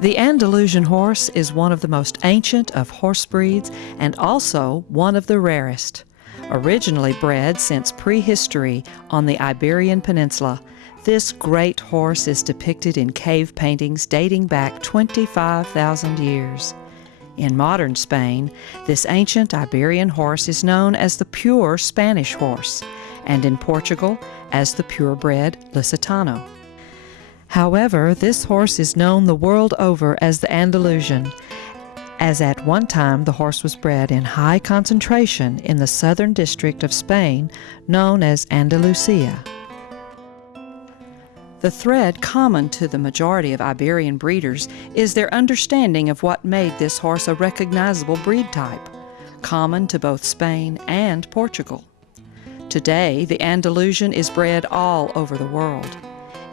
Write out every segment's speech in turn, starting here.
The Andalusian horse is one of the most ancient of horse breeds and also one of the rarest. Originally bred since prehistory on the Iberian Peninsula, this great horse is depicted in cave paintings dating back 25,000 years. In modern Spain, this ancient Iberian horse is known as the pure Spanish horse, and in Portugal as the purebred Lusitano. However, this horse is known the world over as the Andalusian, as at one time the horse was bred in high concentration in the southern district of Spain known as Andalusia. The thread common to the majority of Iberian breeders is their understanding of what made this horse a recognizable breed type, common to both Spain and Portugal. Today, the Andalusian is bred all over the world.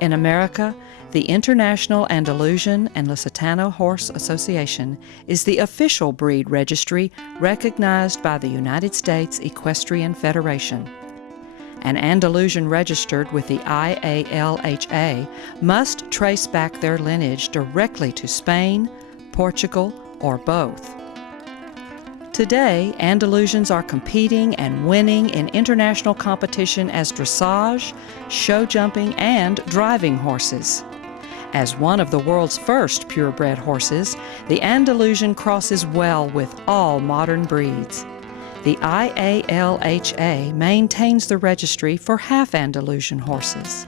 In America, the International Andalusian and Lusitano Horse Association is the official breed registry recognized by the United States Equestrian Federation. An Andalusian registered with the IALHA must trace back their lineage directly to Spain, Portugal, or both. Today, Andalusians are competing and winning in international competition as dressage, show jumping, and driving horses. As one of the world's first purebred horses, the Andalusian crosses well with all modern breeds. The IALHA maintains the registry for half Andalusian horses.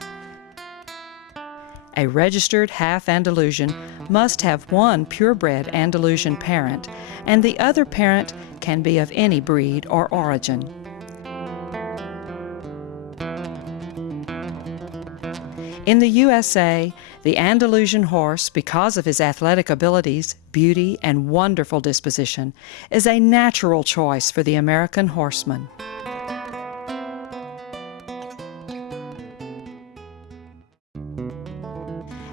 A registered half Andalusian must have one purebred Andalusian parent, and the other parent can be of any breed or origin. In the USA, the Andalusian horse, because of his athletic abilities, beauty, and wonderful disposition, is a natural choice for the American horseman.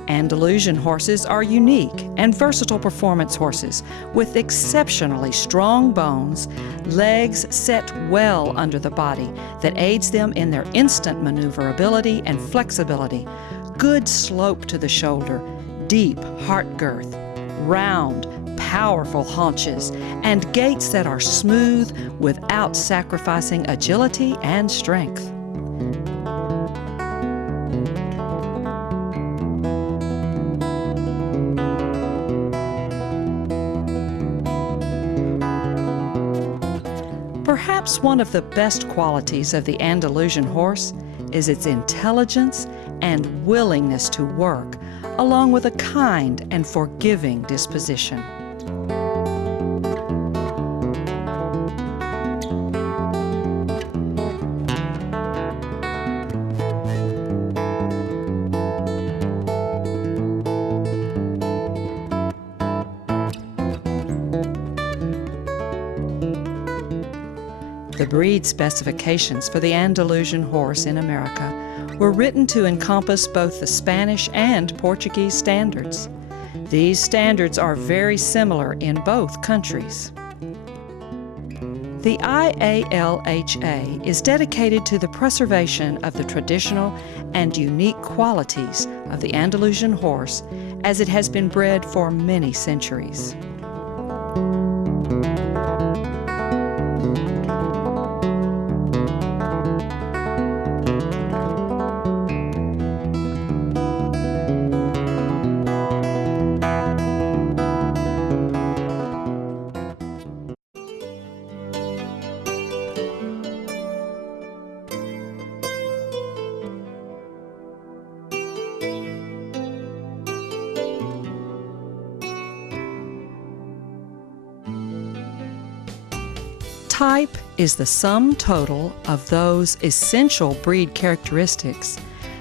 Andalusian horses are unique and versatile performance horses with exceptionally strong bones, legs set well under the body that aids them in their instant maneuverability and flexibility, good slope to the shoulder, deep heart girth, round, powerful haunches, and gaits that are smooth without sacrificing agility and strength. Perhaps one of the best qualities of the Andalusian horse is its intelligence and willingness to work, along with a kind and forgiving disposition. The breed specifications for the Andalusian horse in America were written to encompass both the Spanish and Portuguese standards. These standards are very similar in both countries. The IALHA is dedicated to the preservation of the traditional and unique qualities of the Andalusian horse as it has been bred for many centuries. Type is the sum total of those essential breed characteristics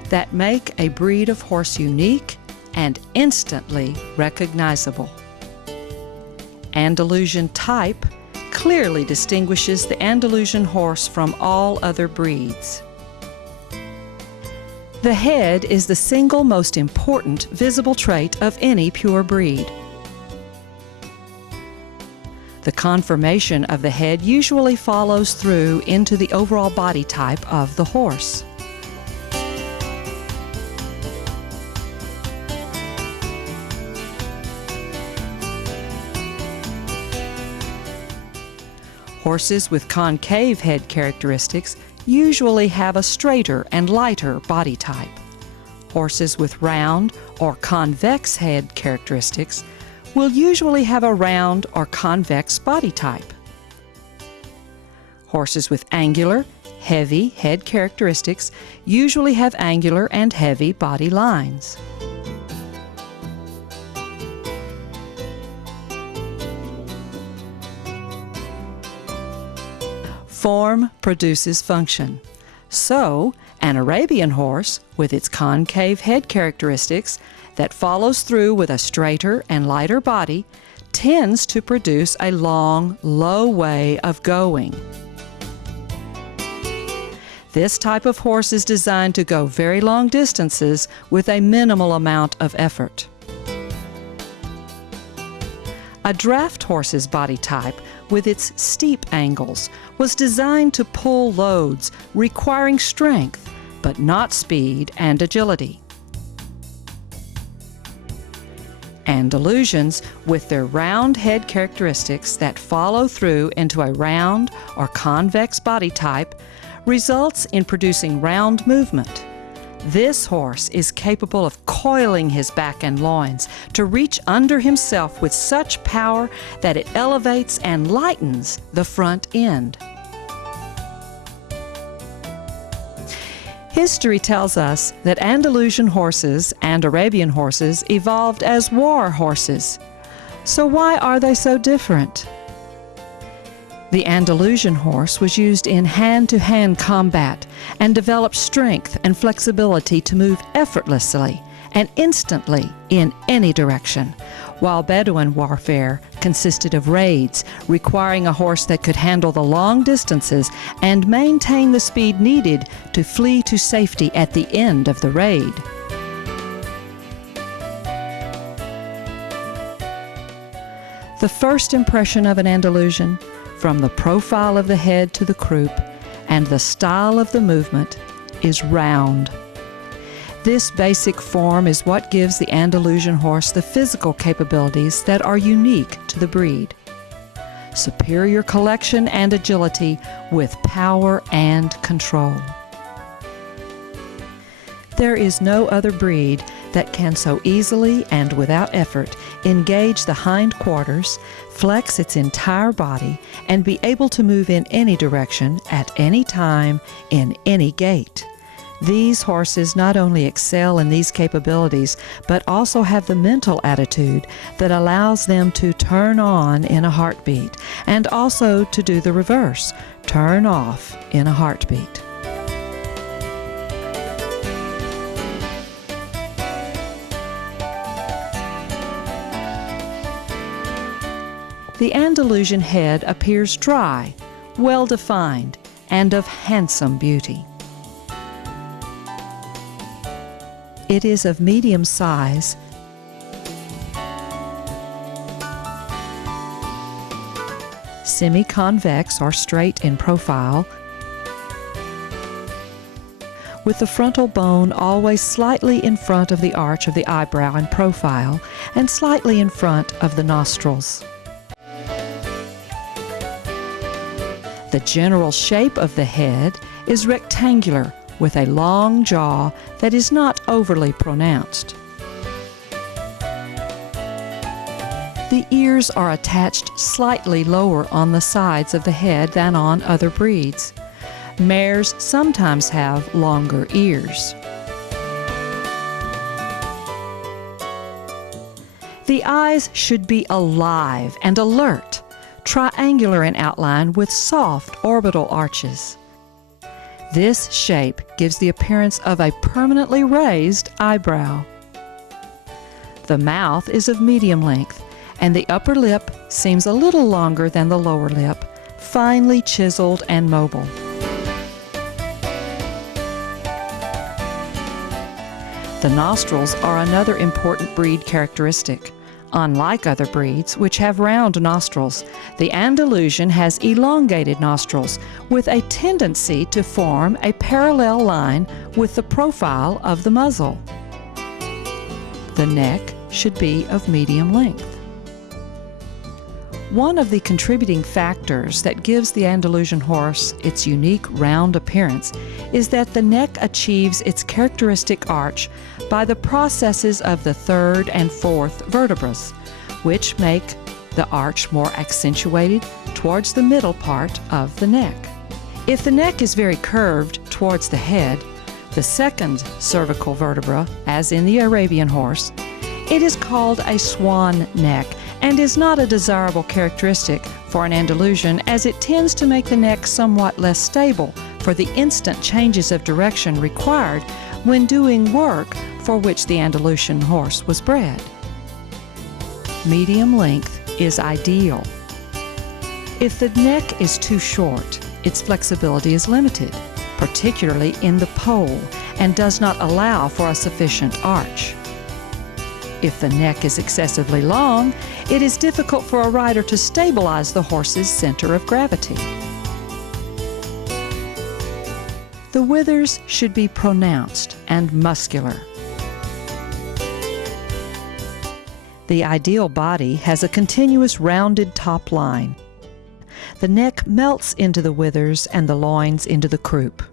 that make a breed of horse unique and instantly recognizable. Andalusian type clearly distinguishes the Andalusian horse from all other breeds. The head is the single most important visible trait of any pure breed. The conformation of the head usually follows through into the overall body type of the horse. Horses with concave head characteristics usually have a straighter and lighter body type. Horses with round or convex head characteristics will usually have a round or convex body type. Horses with angular, heavy head characteristics usually have angular and heavy body lines. Form produces function. So, an Arabian horse, with its concave head characteristics that follows through with a straighter and lighter body, tends to produce a long, low way of going. This type of horse is designed to go very long distances with a minimal amount of effort. A draft horse's body type, with its steep angles, was designed to pull loads requiring strength, but not speed and agility. Andalusians, with their round head characteristics that follow through into a round or convex body type, results in producing round movement. This horse is capable of coiling his back and loins to reach under himself with such power that it elevates and lightens the front end. History tells us that Andalusian horses and Arabian horses evolved as war horses. So why are they so different? The Andalusian horse was used in hand-to-hand combat and developed strength and flexibility to move effortlessly and instantly in any direction, while Bedouin warfare consisted of raids, requiring a horse that could handle the long distances and maintain the speed needed to flee to safety at the end of the raid. The first impression of an Andalusian, from the profile of the head to the croup and the style of the movement, is round. This basic form is what gives the Andalusian horse the physical capabilities that are unique to the breed. Superior collection and agility with power and control. There is no other breed that can so easily and without effort engage the hindquarters, flex its entire body, and be able to move in any direction, at any time, in any gait. These horses not only excel in these capabilities, but also have the mental attitude that allows them to turn on in a heartbeat, and also to do the reverse, turn off in a heartbeat. The Andalusian head appears dry, well-defined, and of handsome beauty. It is of medium size, semi-convex or straight in profile, with the frontal bone always slightly in front of the arch of the eyebrow in profile and slightly in front of the nostrils. The general shape of the head is rectangular with a long jaw that is not overly pronounced. The ears are attached slightly lower on the sides of the head than on other breeds. Mares sometimes have longer ears. The eyes should be alive and alert, triangular in outline with soft orbital arches. This shape gives the appearance of a permanently raised eyebrow. The mouth is of medium length, and the upper lip seems a little longer than the lower lip, finely chiseled and mobile. The nostrils are another important breed characteristic. Unlike other breeds, which have round nostrils, the Andalusian has elongated nostrils with a tendency to form a parallel line with the profile of the muzzle. The neck should be of medium length. One of the contributing factors that gives the Andalusian horse its unique round appearance is that the neck achieves its characteristic arch by the processes of the third and fourth vertebrae, which make the arch more accentuated towards the middle part of the neck. If the neck is very curved towards the head, the second cervical vertebra, as in the Arabian horse, it is called a swan neck and is not a desirable characteristic for an Andalusian, as it tends to make the neck somewhat less stable for the instant changes of direction required when doing work for which the Andalusian horse was bred. Medium length is ideal. If the neck is too short, its flexibility is limited, particularly in the poll, and does not allow for a sufficient arch. If the neck is excessively long, it is difficult for a rider to stabilize the horse's center of gravity. The withers should be pronounced and muscular. The ideal body has a continuous rounded top line. The neck melts into the withers and the loins into the croup.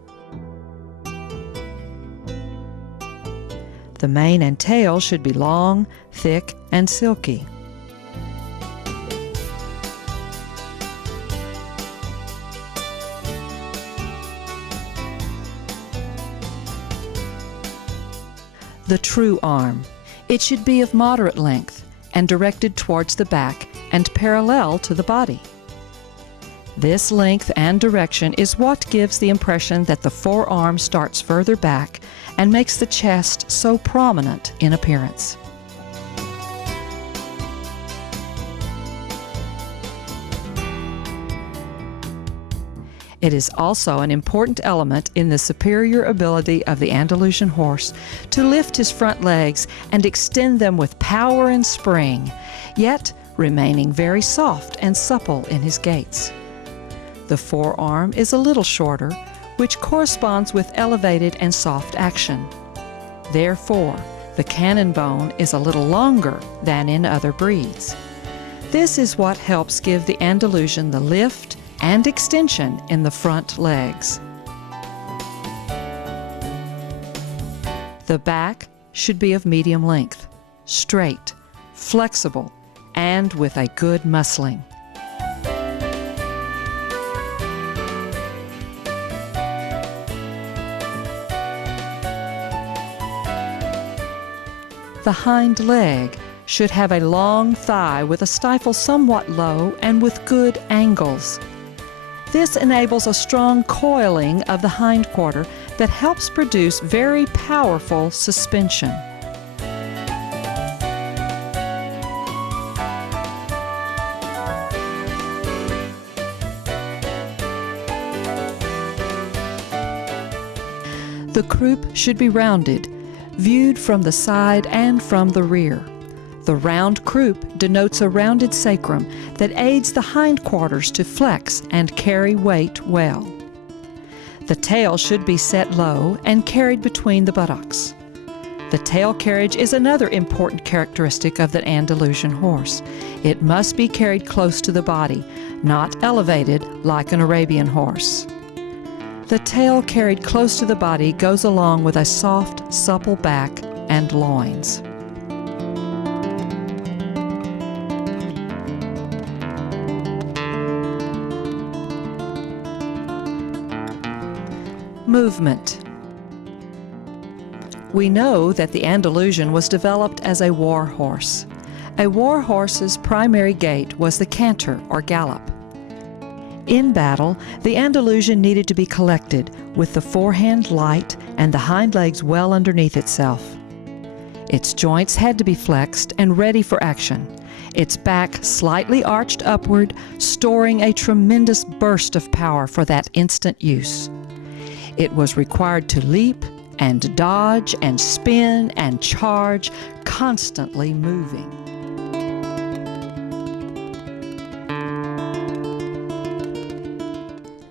The mane and tail should be long, thick, and silky. The true arm. It should be of moderate length and directed towards the back and parallel to the body. This length and direction is what gives the impression that the forearm starts further back and makes the chest so prominent in appearance. It is also an important element in the superior ability of the Andalusian horse to lift his front legs and extend them with power and spring, yet remaining very soft and supple in his gaits. The forearm is a little shorter, which corresponds with elevated and soft action. Therefore, the cannon bone is a little longer than in other breeds. This is what helps give the Andalusian the lift and extension in the front legs. The back should be of medium length, straight, flexible, and with a good muscling. The hind leg should have a long thigh with a stifle somewhat low and with good angles. This enables a strong coiling of the hindquarter that helps produce very powerful suspension. The croup should be rounded, viewed from the side and from the rear. The round croup denotes a rounded sacrum that aids the hindquarters to flex and carry weight well. The tail should be set low and carried between the buttocks. The tail carriage is another important characteristic of the Andalusian horse. It must be carried close to the body, not elevated like an Arabian horse. The tail carried close to the body goes along with a soft, supple back and loins. Movement. We know that the Andalusian was developed as a war horse. A war horse's primary gait was the canter or gallop. In battle, the Andalusian needed to be collected with the forehand light and the hind legs well underneath itself. Its joints had to be flexed and ready for action, its back slightly arched upward, storing a tremendous burst of power for that instant use. It was required to leap and dodge and spin and charge, constantly moving.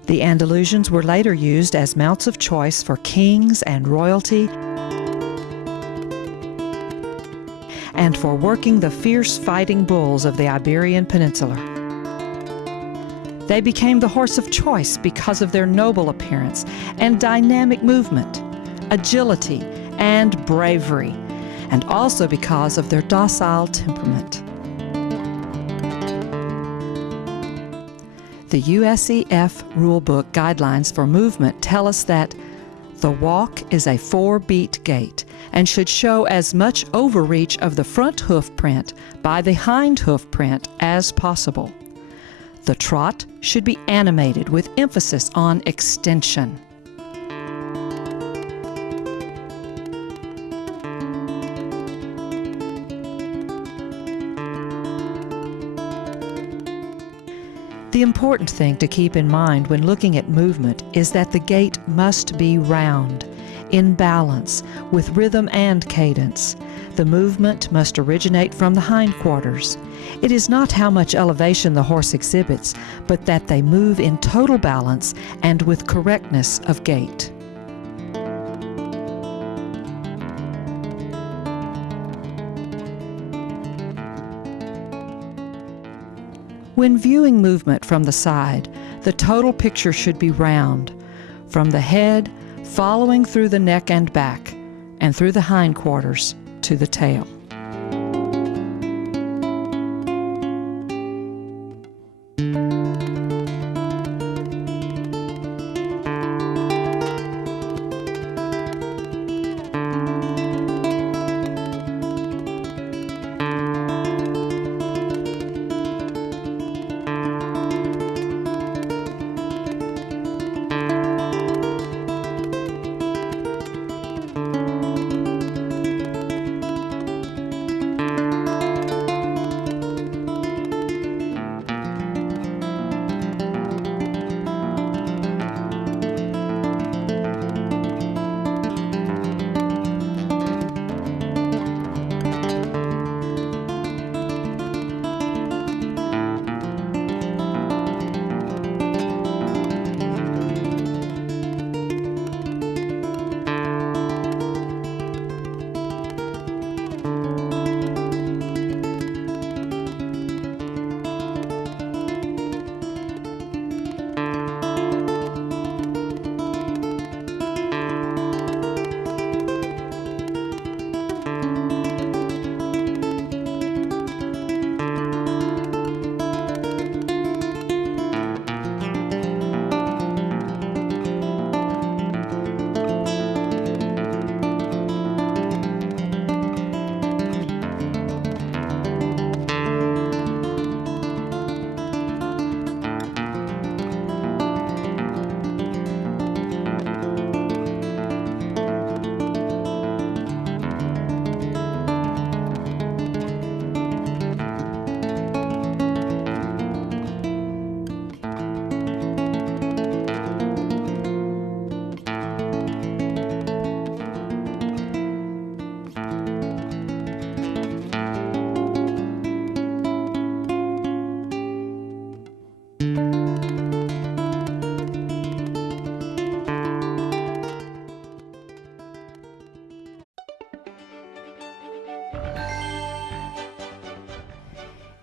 The Andalusians were later used as mounts of choice for kings and royalty and for working the fierce fighting bulls of the Iberian Peninsula. They became the horse of choice because of their noble appearance and dynamic movement, agility, and bravery, and also because of their docile temperament. The USEF Rulebook Guidelines for Movement tell us that the walk is a 4-beat gait and should show as much overreach of the front hoof print by the hind hoof print as possible. The trot should be animated with emphasis on extension. The important thing to keep in mind when looking at movement is that the gait must be round, in balance, with rhythm and cadence. The movement must originate from the hindquarters. It is not how much elevation the horse exhibits, but that they move in total balance and with correctness of gait. When viewing movement from the side, the total picture should be round, from the head, following through the neck and back, and through the hindquarters to the tail.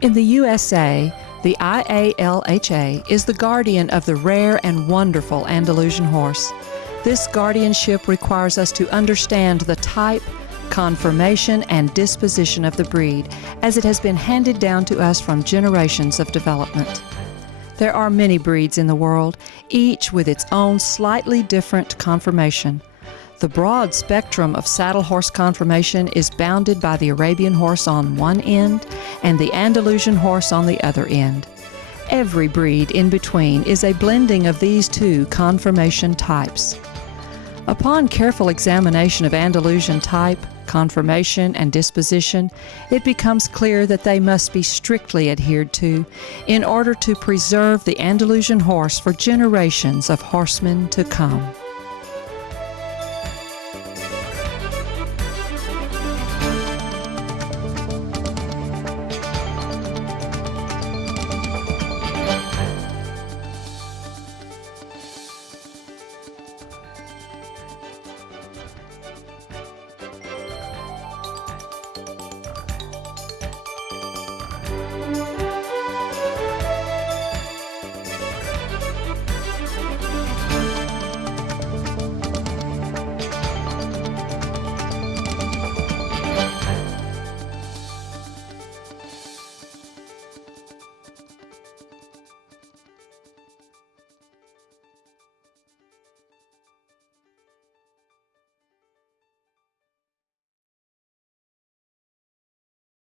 In the USA, the IALHA is the guardian of the rare and wonderful Andalusian horse. This guardianship requires us to understand the type, conformation, and disposition of the breed as it has been handed down to us from generations of development. There are many breeds in the world, each with its own slightly different conformation. The broad spectrum of saddle horse conformation is bounded by the Arabian horse on one end and the Andalusian horse on the other end. Every breed in between is a blending of these two conformation types. Upon careful examination of Andalusian type, conformation, and disposition, it becomes clear that they must be strictly adhered to in order to preserve the Andalusian horse for generations of horsemen to come.